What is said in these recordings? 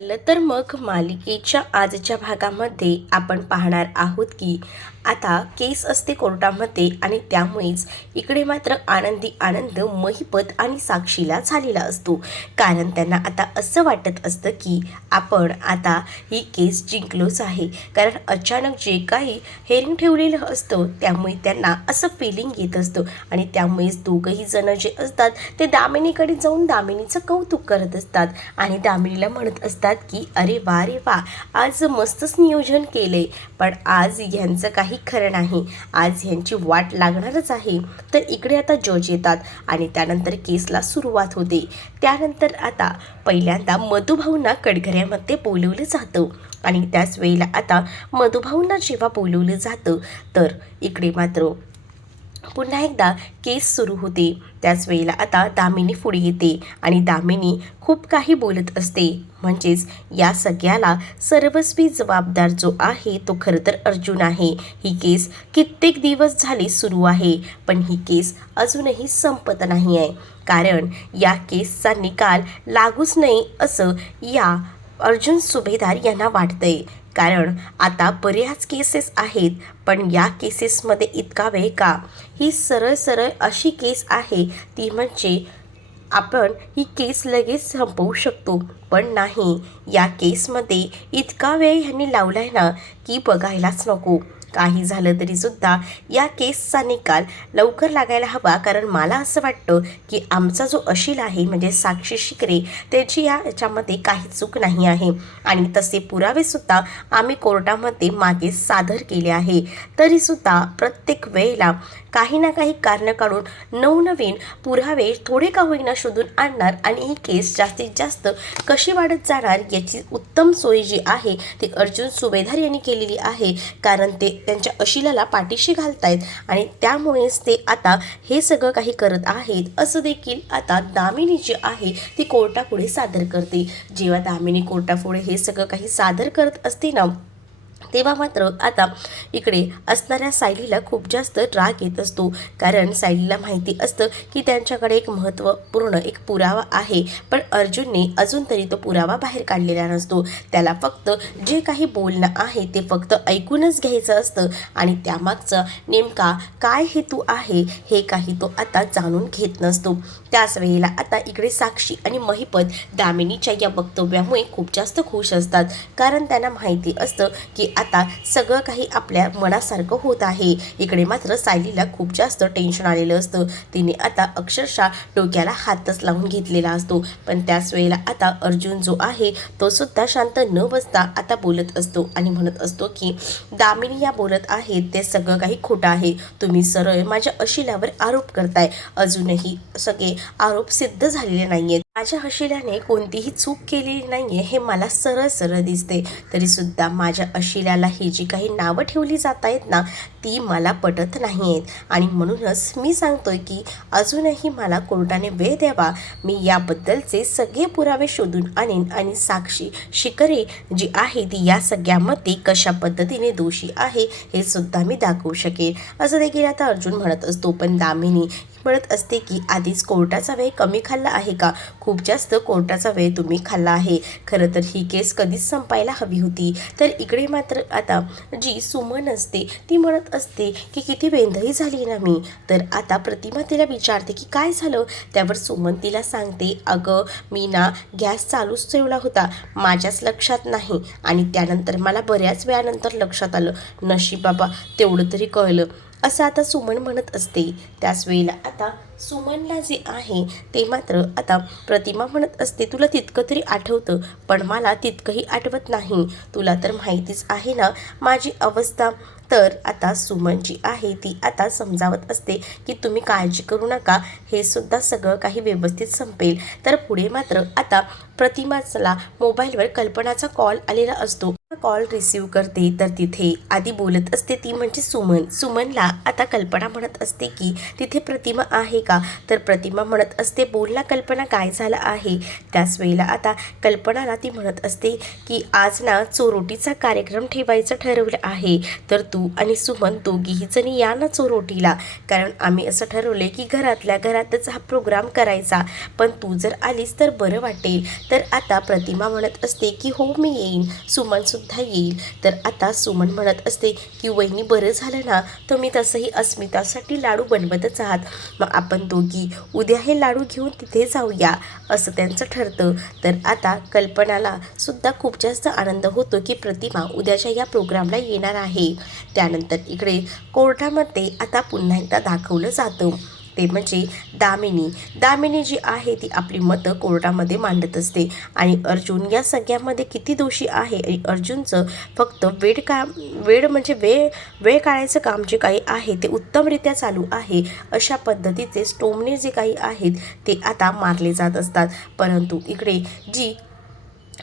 तर मग मालिकेच्या आजच्या भागामध्ये आपण पाहणार आहोत की आता केस असते कोर्टामध्ये आणि त्यामुळेच इकडे मात्र आनंदी आनंद महिपत आणि साक्षीला झालेला असतो. कारण त्यांना आता असं वाटत असतं की आपण आता ही केस जिंकलोच आहे. कारण अचानक जे काही हेरिंग ठेवलेलं असतं त्यामुळे त्यांना असं फिलिंग येत असतं. आणि त्यामुळेच दोघंही जण जे असतात ते दामिनीकडे जाऊन दामिनीचं कौतुक करत असतात. आणि दामिनीला म्हणत असतात की अरे वा रे वा आज मस्तच नियोजन केले पण आज ह्यांचं काही खरं नाही. आज ह्यांची वाट लागणारच आहे. तर इकडे आता जज येतात आणि त्यानंतर केसला सुरुवात होते. त्यानंतर आता पहिल्यांदा मधुभाऊंना कडघऱ्यामध्ये बोलवलं जातं आणि त्याच वेळेला आता मधुभाऊंना जेव्हा बोलवलं जातं तर इकडे मात्र पुन्हा एकदा केस सुरू होते. त्याच वेळेला आता दामिनी पुढे येते आणि दामिनी खूप काही बोलत असते. म्हणजेच या सगळ्याला सर्वस्वी जबाबदार जो आहे तो खरं तर अर्जुन आहे. ही केस कित्येक दिवस झाले सुरू आहे पण ही केस अजूनही संपत नाही आहे. कारण या केसचा निकाल लागूच नाही असं या अर्जुन सुभेदार यांना वाटतंय. कारण आता बऱ्याच केसेस आहेत पण या केसेसमध्ये इतका वेळ का? ही सरळ सरळ अशी केस आहे ती म्हणजे आपण ही केस लगेच संपवू शकतो. पण नाही या केसमध्ये इतका वेळ ह्यांनी लावला आहे ना की बघायलाच नको. काही झालं तरी सुद्धा या केसचा निकाल लवकर लागायला हवा. कारण मला असं वाटतं की आमचा जो अशील आहे म्हणजे साक्षी शिकरे त्याची या याच्यामध्ये काही चूक नाही आहे. आणि तसे पुरावेसुद्धा आम्ही कोर्टामध्ये मागे सादर केले आहे. तरीसुद्धा प्रत्येक वेळेला काही ना काही कारणं काढून नवनवीन पुरावे थोडे का होईना शोधून आणणार आणि ही केस जास्तीत जास्त कशी वाढत जाणार याची उत्तम सोय जी आहे ती अर्जुन सुभेदार यांनी केलेली आहे. कारण ते त्यांच्या अशिलाला पाठीशी घालतायत आणि त्यामुळेच ते आता हे सगळं काही करत आहेत. असं देखील आता दामिनी जी आहे ती कोर्टापुढे सादर करते. जेव्हा दामिनी कोर्टापुढे हे सगळं काही सादर करत असते ना तेव्हा मात्र आता इकडे असणाऱ्या सायलीला खूप जास्त राग येत असतो. कारण सायलीला माहिती असतं की त्यांच्याकडे एक महत्त्वपूर्ण एक पुरावा आहे. पण अर्जुनने अजून तरी तो पुरावा बाहेर काढलेला नसतो. त्याला फक्त जे काही बोलणं आहे ते फक्त ऐकूनच घ्यायचं असतं. आणि त्यामागचा नेमका काय हेतू आहे हे काही तो आता जाणून घेत नसतो. त्याच वेळेला आता इकडे साक्षी आणि महिपत दामिनीच्या या वक्तव्यामुळे खूप जास्त खुश असतात. कारण त्यांना माहिती असतं की आता सगळं काही आपल्या मनासारखं होत आहे. इकडे मात्र सायलीला खूप जास्त टेन्शन आलेलं असतं. तिने आता अक्षरशः डोक्याला हातच लावून घेतलेला असतो. पण त्याच वेळेला आता अर्जुन जो आहे तो सुद्धा शांत न बसता आता बोलत असतो आणि म्हणत असतो की दामिनी या बोलत आहेत ते सगळं काही खोटं आहे. तुम्ही सरळ माझ्या अशिलावर आरोप करताय. अजूनही सगळे आरोप सिद्ध झालेले नाही आहेत माझ्या अशिलाने कोणतीही चूक केलेली नाहीये हे मला सरळ सरळ दिसते. तरीसुद्धा माझ्या अशिलाला ही जी काही नावं ठेवली जात आहेत ना ती मला पटत नाही आहेत आणि म्हणूनच मी सांगतोय की अजूनही मला कोर्टाने वेळ द्यावा. मी याबद्दलचे सगळे पुरावे शोधून आणेन आणि साक्षी शिकरे जी आहे ती या सगळ्यामध्ये कशा पद्धतीने दोषी आहे हे सुद्धा मी दाखवू शकेन. असं देखील आता अर्जुन म्हणत असतो पण दामिनी म्हणत असते की आधीच कोर्टाचा वेळ कमी खाल्ला आहे का? खूप जास्त कोर्टाचा वेळ तुम्ही खाल्ला आहे. खरं तर ही केस कधीच संपायला हवी होती. तर इकडे मात्र आता जी सुमन असते ती म्हणत असते की किती वेंधळी झाली ना मी. तर आता प्रतिमा तिला विचारते की काय झालं? त्यावर सुमन तिला सांगते अगं मी ना गॅस चालूच ठेवला होता. माझ्याच लक्षात नाही. आणि त्यानंतर मला बऱ्याच वेळानंतर लक्षात आलं. नशीब बाबा तेवढं तरी कळलं. असं आता सुमन म्हणत असते. त्याच वेळेला आता सुमनला जे आहे ते मात्र आता प्रतिमा म्हणत असते. तुला तितकं तरी आठवतं पण मला तितकंही आठवत नाही. तुला तर माहितीच आहे ना माझी अवस्था. तर आता सुमन जी आहे ती आता समजावत असते की तुम्ही काळजी करू नका. हे सुद्धा सगळं काही व्यवस्थित संपेल. तर पुढे मात्र आता प्रतिमाला मोबाईलवर कल्पनाचा कॉल आलेला असतो. कॉल रिसीव करते तर तिथे आधी बोलत असते ती म्हणजे सुमन. सुमनला आता कल्पना म्हणत असते की तिथे प्रतिमा आहे का? तर प्रतिमा म्हणत असते बोल ना कल्पना काय झालं आहे? त्याच वेळेला आता कल्पनाला ती म्हणत असते की आज ना चोरोटीचा कार्यक्रम ठेवायचं ठरवलं आहे. तर तू आणि सुमन दोघीही जणी या ना चोरोटीला. कारण आम्ही असं ठरवलं की घरातल्या घरातच हा प्रोग्राम करायचा. पण तू जर आलीस तर बरं वाटेल. तर आता प्रतिमा म्हणत असते की हो मी येईन. सुमन सुद्धा येईल. तर आता सुमन म्हणत असते की वहिनी बरं झालं ना? तुम्ही तसंही अस्मितासाठी लाडू बनवतच आहात. मग आपण दोघी उद्या हे लाडू घेऊन तिथे जाऊया असं त्यांचं ठरतं. तर आता कल्पनाला सुद्धा खूप जास्त आनंद होतो की प्रतिमा उद्याच्या या प्रोग्रामला येणार आहे. त्यानंतर इकडे कोर्टामध्ये आता पुन्हा एकदा दाखवलं जातं. ते म्हणजे दामिनी. दामिनी जी आहे ती आपली मतं कोर्टामध्ये मांडत असते. आणि अर्जुन या सगळ्यामध्ये किती दोषी आहे? आणि अर्जुनचं फक्त वेळ का वेळ म्हणजे वेळ वेळ काढायचं काम जे काही आहे ते उत्तमरित्या चालू आहे. अशा पद्धतीचे स्टोमने जे काही आहेत ते आता मारले जात असतात. परंतु इकडे जी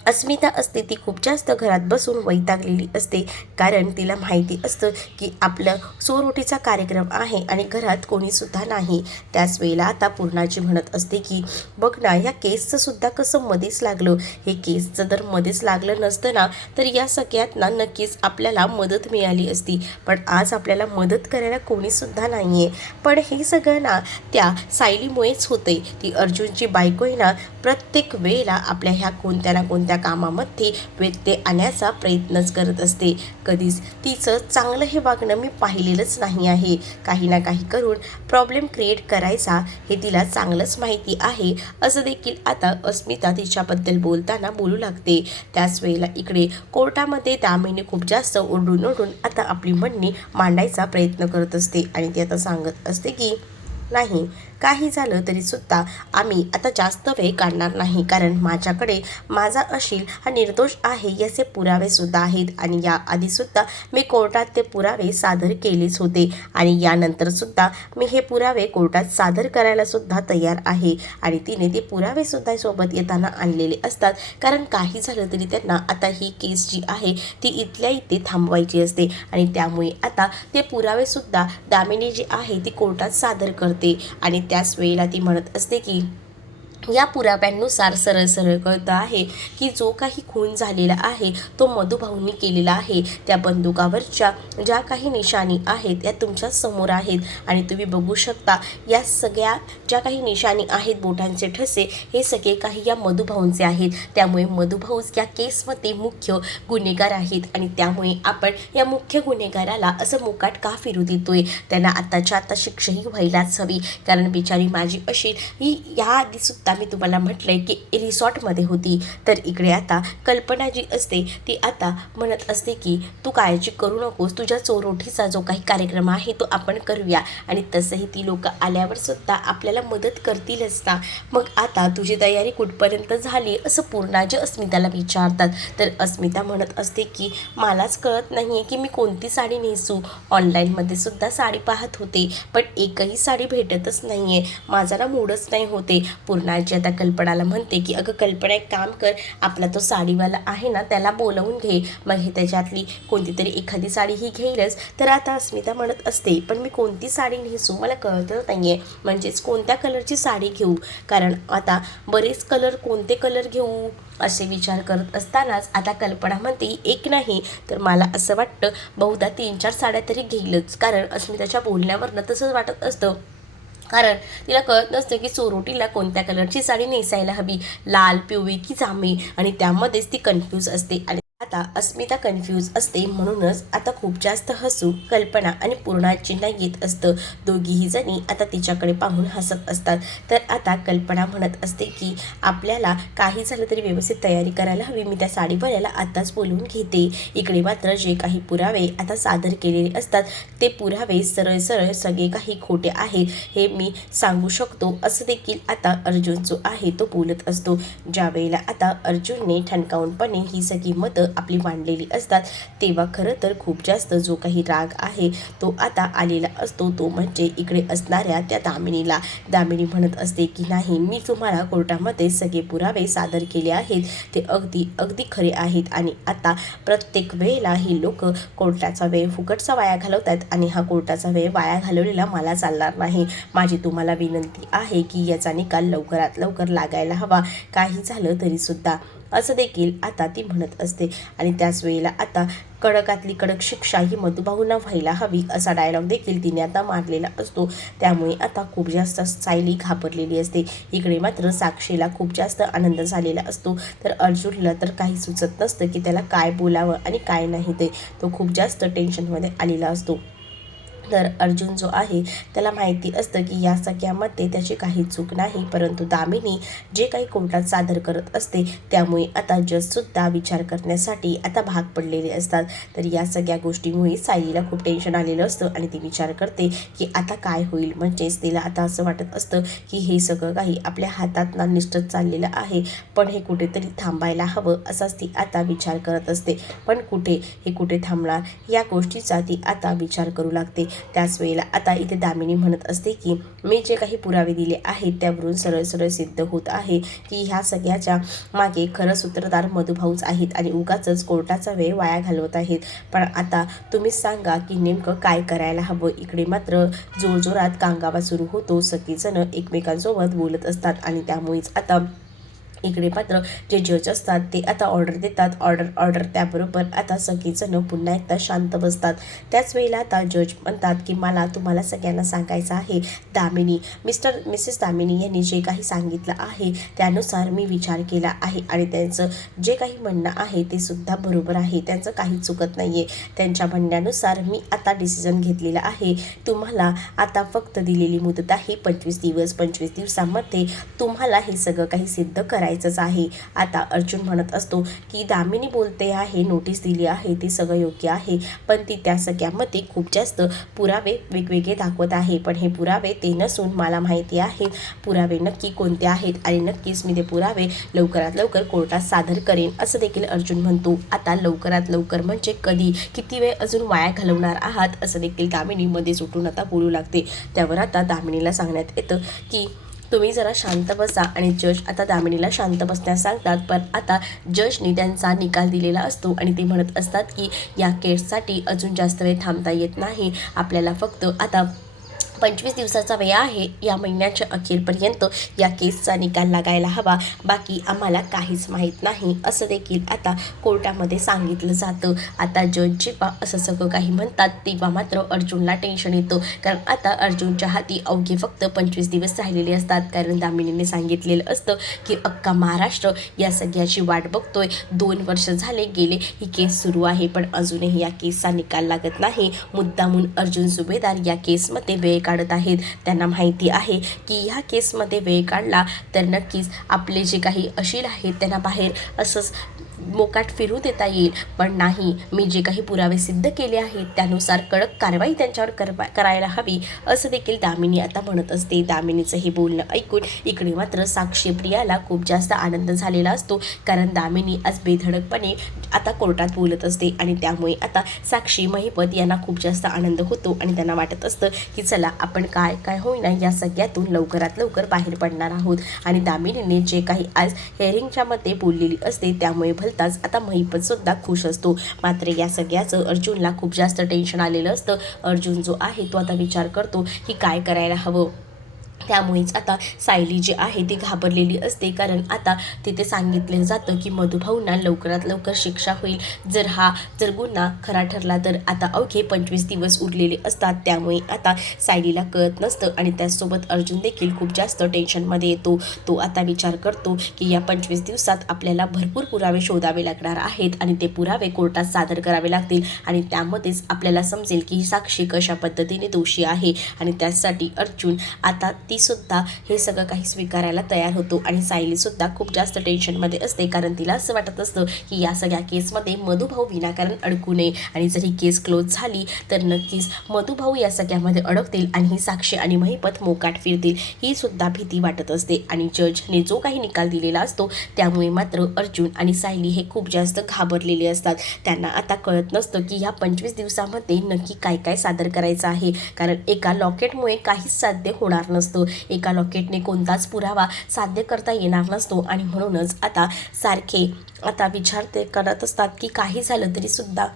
अस्मिता असते ती खूप जास्त घरात बसून वैतागलेली असते. कारण तिला माहिती असतं की आपलं सोरोटीचा कार्यक्रम आहे आणि घरात कोणीसुद्धा नाही. त्याच वेळेला आता पूर्णाची म्हणत असते की बघ ना या केसचं सुद्धा कसं मध्येच लागलं. हे केसचं जर मध्येच लागलं नसतं ना तर या सगळ्यात ना नक्कीच आपल्याला मदत मिळाली असती. पण आज आपल्याला मदत करायला कोणीसुद्धा नाही आहे पण हे सगळं ना त्या सायलीमुळेच होते ती अर्जुनची बायको आहे ना प्रत्येक वेळेला आपल्या ह्या कोणत्या ना कोणत्या कामामध्ये व्यत्यय आणण्याचा प्रयत्नच करत असते. कधीच तिचं चांगलं हे वागणं मी पाहिलेलंच नाही आहे. काही ना काही करून प्रॉब्लेम क्रिएट करायचा हे तिला चांगलंच माहिती आहे. असं देखील आता अस्मिता तिच्याबद्दल बोलताना बोलू लागते. त्याच वेळेला इकडे कोर्टामध्ये दामिनी खूप जास्त ओरडून ओढून आता आपली म्हणणी मांडायचा प्रयत्न करत असते आणि ती आता सांगत असते की नाही काही झालं तरीसुद्धा आम्ही आता जास्त वेळ काढणार नाही. कारण माझ्याकडे माझा अशील हा निर्दोष आहे याचे पुरावेसुद्धा आहेत आणि या आधीसुद्धा मी कोर्टात ते पुरावे सादर केलेच होते आणि यानंतरसुद्धा मी हे पुरावे कोर्टात सादर करायलासुद्धा तयार आहे. आणि तिने ते पुरावेसुद्धा सोबत येताना आणलेले असतात. कारण काही झालं तरी त्यांना आता ही केस जी आहे ती इथल्या इथे थांबवायची असते आणि त्यामुळे आता ते पुरावेसुद्धा दामिनी जी आहे ती कोर्टात सादर करते आणि त्याच वेळेला ती म्हणत असते की या पुराव्यांनुसार सरळ सरळ कळतं आहे की जो काही खून झालेला आहे तो मधुभाऊंनी केलेला आहे. त्या बंदुकावरच्या ज्या काही निशाणी आहेत त्या तुमच्यासमोर आहेत. आणि तुम्ही बघू शकता या सगळ्या ज्या काही निशाणी आहेत बोटांचे ठसे हे सगळे काही या मधुभाऊंचे आहेत. त्यामुळे मधुभाऊच या केसमध्ये मुख्य गुन्हेगार आहेत. आणि त्यामुळे आपण या मुख्य गुन्हेगाराला असं मुकाट का फिरू देतोय? त्यांना आत्ताच्या आता शिक्षाही व्हायलाच हवी. कारण बिचारी माझी अशी ही या आधीसुद्धा सुद्धा मी तुम्हाला म्हटलंय की रिसॉर्टमध्ये होती. तर इकडे आता कल्पना जी असते ती आता म्हणत असते की तू काळजी करू नकोस. तुझ्या चोरोठीचा जो काही कार्यक्रम आहे तो आपण करूया. आणि तसंही ती लोक आल्यावर सुद्धा आपल्याला मदत करतीलच ना. मग आता तुझी तयारी कुठपर्यंत झाली? असं पूर्णाजी अस्मिताला विचारतात. तर अस्मिता म्हणत असते की मलाच कळत नाही आहे की मी कोणती साडी नेसू. ऑनलाईनमध्ये सुद्धा साडी पाहत होते पण एकही साडी भेटतच नाही आहे माझा ना मूडच नाही होते. पूर्णाजी आता कल्पनाला म्हणते की अगं कल्पना एक काम कर. आपला तो साडीवाला आहे ना त्याला बोलवून घे. मग हे त्याच्यातली कोणती तरी एखादी साडी ही घेईलच. तर आता अस्मिता म्हणत असते पण मी कोणती साडी नेसू मला कळतच नाही आहे म्हणजेच कोणत्या कलरची साडी घेऊ? कारण आता बरेच कलर कोणते कलर घेऊ? असे विचार करत असतानाच आता कल्पना म्हणते एक नाही. तर मला असं वाटतं बहुधा तीन चार साड्या तरी घेईलच. कारण अस्मिताच्या बोलण्यावरनं तसंच वाटत असतं. कारण तिला कळत नसतं की सोरोटीला कोणत्या कलरची साडी नेसायला हवी. लाल पिवळी की जांभळी. आणि त्यामध्येच ती कन्फ्यूज असते. आणि आता अस्मिता कन्फ्यूज असते म्हणूनच आता खूप जास्त हसू कल्पना आणि पूर्णाजींना येत असतं. दोघीही जणी आता तिच्याकडे पाहून हसत असतात. तर आता कल्पना म्हणत असते की आपल्याला काही झालं तरी व्यवस्थित तयारी करायला हवी. मी त्या साडीवाल्याला आत्ताच बोलवून घेते. इकडे मात्र जे काही पुरावे आता सादर केलेले असतात ते पुरावे सरळ सरळ सगळे काही खोटे आहेत. हे मी सांगू शकतो. असं देखील आता अर्जुन जो आहे तो बोलत असतो. ज्यावेळेला आता अर्जुनने ठणकावूनपणे ही सगळी मतं आपली मांडलेली असतात. तेव्हा खरं तर खूप जास्त जो काही राग आहे तो आता आलेला असतो. तो म्हणजे इकडे असणाऱ्या त्या दामिनीला. दामिनी म्हणत असते की नाही मी तुम्हाला कोर्टामध्ये सगळे पुरावे सादर केले आहेत. ते अगदी अगदी खरे आहेत. आणि आता प्रत्येक वेळेला ही लोक कोर्टाचा वेळ फुकटचा वाया घालवतात आणि हा कोर्टाचा वेळ वाया घालवलेला मला चालणार नाही. माझी तुम्हाला विनंती आहे की याचा निकाल लवकरात लवकर लागायला हवा. काही झालं तरीसुद्धा असं देखील आता ती म्हणत असते. आणि त्याच वेळेला आता कडकातली कडक शिक्षा ही मधुभाऊंना व्हायला हवी असा डायलॉग देखील तिने आता मारलेला असतो. त्यामुळे आता खूप जास्त सायली घाबरलेली असते. इकडे मात्र साक्षीला खूप जास्त आनंद झालेला असतो. तर अर्जुनला तर काही सुचत नसतं की त्याला काय बोलावं आणि काय नाही ते. तो खूप जास्त टेन्शनमध्ये आलेला असतो. तर अर्जुन जो आहे त्याला माहिती असतं की या सगळ्यामध्ये त्याची काही चूक नाही परंतु दामिनी जे काही कोर्टात सादर करत असते त्यामुळे आता जजसुद्धा विचार करण्यासाठी आता भाग पडलेले असतात. तर या सगळ्या गोष्टीमुळे सायलीला खूप टेन्शन आलेलं असतं आणि ती विचार करते की आता काय होईल? म्हणजेच तिला आता असं वाटत असतं की हे सगळं काही आपल्या हातात ना निष्ठत चाललेलं आहे पण हे कुठेतरी थांबायला हवं असाच ती आता विचार करत असते. पण कुठे हे कुठे थांबणार? या गोष्टीचा ती आता विचार करू लागते. त्याच वेळेला आता इथे दामिनी म्हणत असते की मी जे काही पुरावे दिले आहेत त्यावरून सरळ सरळ सिद्ध होत आहे की ह्या सगळ्याच्या मागे खरं सूत्रधार मधुभाऊच आहेत आणि उगाच कोर्टाचा वेळ वाया घालवत आहेत. पण आता तुम्हीच सांगा की नेमकं काय करायला हवं? इकडे मात्र जोरजोरात कांगावा सुरू होतो. सगळेजण एकमेकांसोबत बोलत असतात आणि त्यामुळेच आता इकडे मात्र जे जज असतात ते आता ऑर्डर देतात. ऑर्डर ऑर्डर त्याबरोबर आता सगळीजणं पुन्हा एकदा शांत बसतात. त्याच वेळेला आता जज म्हणतात की मला तुम्हाला सगळ्यांना सांगायचं आहे. दामिनी मिस्टर मिसेस दामिनी यांनी जे काही सांगितलं आहे त्यानुसार मी विचार केला आहे. आणि त्यांचं जे काही म्हणणं आहे ते सुद्धा बरोबर आहे. त्यांचं काही चुकत नाही आहे त्यांच्या म्हणण्यानुसार मी आता डिसिजन घेतलेला आहे. तुम्हाला आता फक्त दिलेली मुदत आहे पंचवीस दिवस पंचवीस दिवसामध्ये तुम्हाला हे सगळं काही सिद्ध करायचं करायचंच आहे. आता अर्जुन म्हणत असतो की दामिनी बोलते आहे नोटीस दिली आहे ती सगळं योग्य आहे. पण ती त्या सगळ्यामध्ये खूप जास्त पुरावे वेगवेगळे दाखवत आहे. पण हे पुरावे ते नसून मला माहिती आहे पुरावे नक्की कोणते आहेत? आणि नक्कीच मी ते पुरावे लवकरात लवकर कोर्टात सादर करेन असं देखील अर्जुन म्हणतो. आता लवकरात लवकर म्हणजे कधी? किती वेळ अजून वाया घालवणार आहात? असं देखील दामिनीमध्ये सुटून आता बोलू लागते. त्यावर आता दामिनीला सांगण्यात येतं की तुम्ही जरा शांत बसा आणि जज आता दामिनीला शांत बसण्यास सांगतात पण आता जजनी त्यांचा निकाल दिलेला असतो आणि ते म्हणत असतात की या केससाठी अजून जास्त वेळ थांबता येत नाही. आपल्याला फक्त आता पंचवीस दिवसाचा वेळ आहे या महिन्याच्या अखेरपर्यंत या केसचा निकाल लागायला हवा. बाकी आम्हाला काहीच माहीत नाही असं देखील आता कोर्टामध्ये सांगितलं जातं. आता जज जेव्हा असं सगळं काही म्हणतात तेव्हा मात्र अर्जुनला टेन्शन येतं. कारण आता अर्जुनच्या हाती अवघे फक्त पंचवीस दिवस राहिलेले असतात. कारण दामिनीने सांगितलेलं असतं की अख्खा महाराष्ट्र या सगळ्याची वाट बघतोय. दोन वर्ष झाले गेले ही केस सुरू आहे पण अजूनही या केसचा निकाल लागत नाही. मुद्दामून अर्जुन सुभेदार या केसमध्ये वेळ काढत आहेत. त्यांना माहिती आहे की ह्या केसमध्ये वेळ काढला तर नक्कीच आपले जे काही अशील आहेत त्यांना बाहेर असंच मोकाट फिरू देता येईल. पण नाही मी जे काही पुरावे सिद्ध केले आहेत त्यानुसार कडक कारवाई त्यांच्यावर करवा करायला हवी असं देखील दामिनी आता म्हणत असते. दामिनीचं हे बोलणं ऐकून इकडे मात्र साक्षी प्रियाला खूप जास्त आनंद झालेला असतो. कारण दामिनी आज बेधडकपणे आता कोर्टात बोलत असते आणि त्यामुळे आता साक्षी महिपत यांना खूप जास्त आनंद होतो आणि त्यांना वाटत असतं की चला आपण काय काय होईना या सगळ्यातून लवकरात लवकर बाहेर पडणार आहोत. आणि दामिनीने जे काही आज हेअरिंगच्या मध्ये बोललेली असते त्यामुळे भल मिळताच आता महिपतसुद्धा खुश असतो. मात्र या सगळ्याचं अर्जुनला खूप जास्त टेन्शन आलेलं असतं. अर्जुन जो आहे तो आता विचार करतो की काय करायला हवं? त्यामुळेच आता सायली जी आहे ती घाबरलेली असते. कारण आता तिथे सांगितलं जातं की मधुभाऊंना लवकरात लवकर शिक्षा होईल. जर हा जर गुन्हा खरा ठरला तर आता अवघे पंचवीस दिवस उरलेले असतात. त्यामुळे आता सायलीला कळत नसतं आणि त्याचसोबत अर्जुन देखील खूप जास्त टेन्शनमध्ये येतो. तो आता विचार करतो की या पंचवीस दिवसात आपल्याला भरपूर पुरावे शोधावे लागणार आहेत आणि ते पुरावे कोर्टात सादर करावे लागतील आणि त्यामध्येच आपल्याला समजेल की ही साक्षी कशा पद्धतीने दोषी आहे. आणि त्यासाठी अर्जुन आता तीसुद्धा हे सगळं काही स्वीकारायला तयार होतो आणि सायलीसुद्धा खूप जास्त टेन्शनमध्ये असते कारण तिला असं वाटत असतं की या सगळ्या केसमध्ये मधुभाऊ विनाकारण अडकू नये आणि जर ही केस क्लोज झाली तर नक्कीच मधुभाऊ या सगळ्यामध्ये अडकतील आणि ही साक्षी आणि महिपत मोकाट फिरतील ही सुद्धा भीती वाटत असते. आणि जजने जो काही निकाल दिलेला असतो त्यामुळे मात्र अर्जुन आणि सायली हे खूप जास्त घाबरलेले असतात. त्यांना आता कळत नसतं की ह्या पंचवीस दिवसामध्ये नक्की काय काय सादर करायचं आहे. कारण एका लॉकेटमुळे काहीच साध्य होणार नसतं. एका लॉकेटने कोणताच पुरावा साध्य करता येणार नसतो. आणि म्हणूनच आता सारखे आता विचार ते करत असतात की काही झालं तरी सुद्धा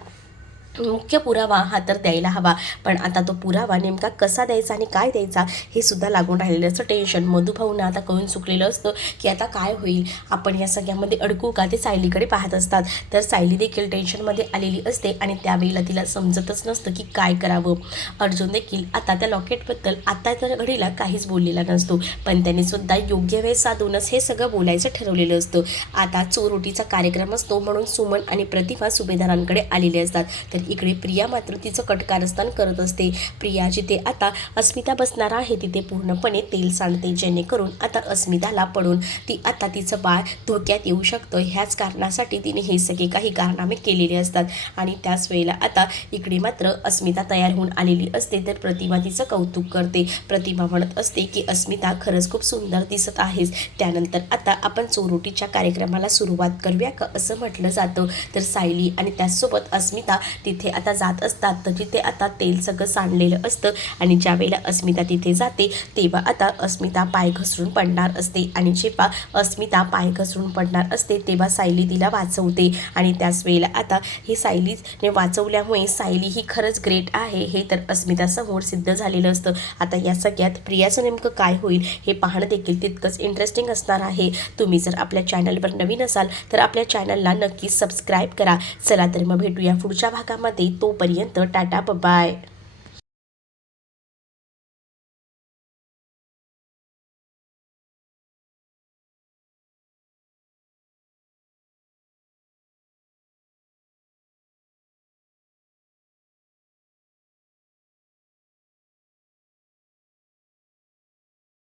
मुख्य पुरावा हा तर द्यायला हवा. पण आता तो पुरावा नेमका कसा द्यायचा आणि काय द्यायचा हे सुद्धा लागून राहिलेलं असं टेन्शन मधुभाऊनं आता कळून चुकलेलं असतं की आता काय होईल. आपण या सगळ्यामध्ये अडकू का? ते सायलीकडे पाहत असतात. तर सायली देखील टेन्शनमध्ये आलेली असते आणि त्यावेळेला तिला समजतच नसतं की काय करावं. अर्जुन देखील आता त्या लॉकेटबद्दल आता तर घडीला काहीच बोललेला नसतो. पण त्याने सुद्धा योग्य वेळ साधूनच हे सगळं बोलायचं ठरवलेलं असतं. आता चोरोटीचा कार्यक्रम असतो म्हणून सुमन आणि प्रतिभा सुभेदारांकडे आलेले असतात. तर इकडे प्रिया मात्र तिचं कटकारस्थान करत असते. प्रिया जिथे आता अस्मिता बसणार आहे तिथे पूर्णपणे तेल सांडते जेणेकरून आता अस्मिताला पडून ती आता तिचं बाळ धोक्यात येऊ शकतं. ह्याच कारणासाठी तिने हे सगळे काही कारनामे केलेले असतात. आणि त्याच वेळेला आता इकडे मात्र अस्मिता तयार होऊन आलेली असते तर प्रतिमा तिचं कौतुक करते. प्रतिमा म्हणत असते की अस्मिता खरंच खूप सुंदर दिसत आहेस. त्यानंतर आता आपण चोरोटीच्या कार्यक्रमाला सुरुवात करूया का? असं म्हटलं जातं. तर सायली आणि त्याचसोबत अस्मिता तिथे तिथे आता जात असतात तर तिथे आता तेल सगळं सांडलेलं असतं आणि ज्यावेळेला अस्मिता तिथे जाते तेव्हा आता अस्मिता पाय घसरून पडणार असते. आणि जेव्हा अस्मिता पाय घसरून पडणार असते तेव्हा सायली तिला वाचवते. आणि त्याच वेळेला आता ही सायलीने वाचवल्यामुळे सायली ही खरंच ग्रेट आहे हे तर अस्मितासमोर सिद्ध झालेलं असतं. आता या सगळ्यात प्रियाचं नेमकं काय होईल हे पाहणं देखील तितकंच इंटरेस्टिंग असणार आहे. तुम्ही जर आपल्या चॅनलवर नवीन असाल तर आपल्या चॅनलला नक्कीच सबस्क्राईब करा. चला तर मग भेटूया पुढच्या भागामध्ये. तोपर्यंत टाटा बाय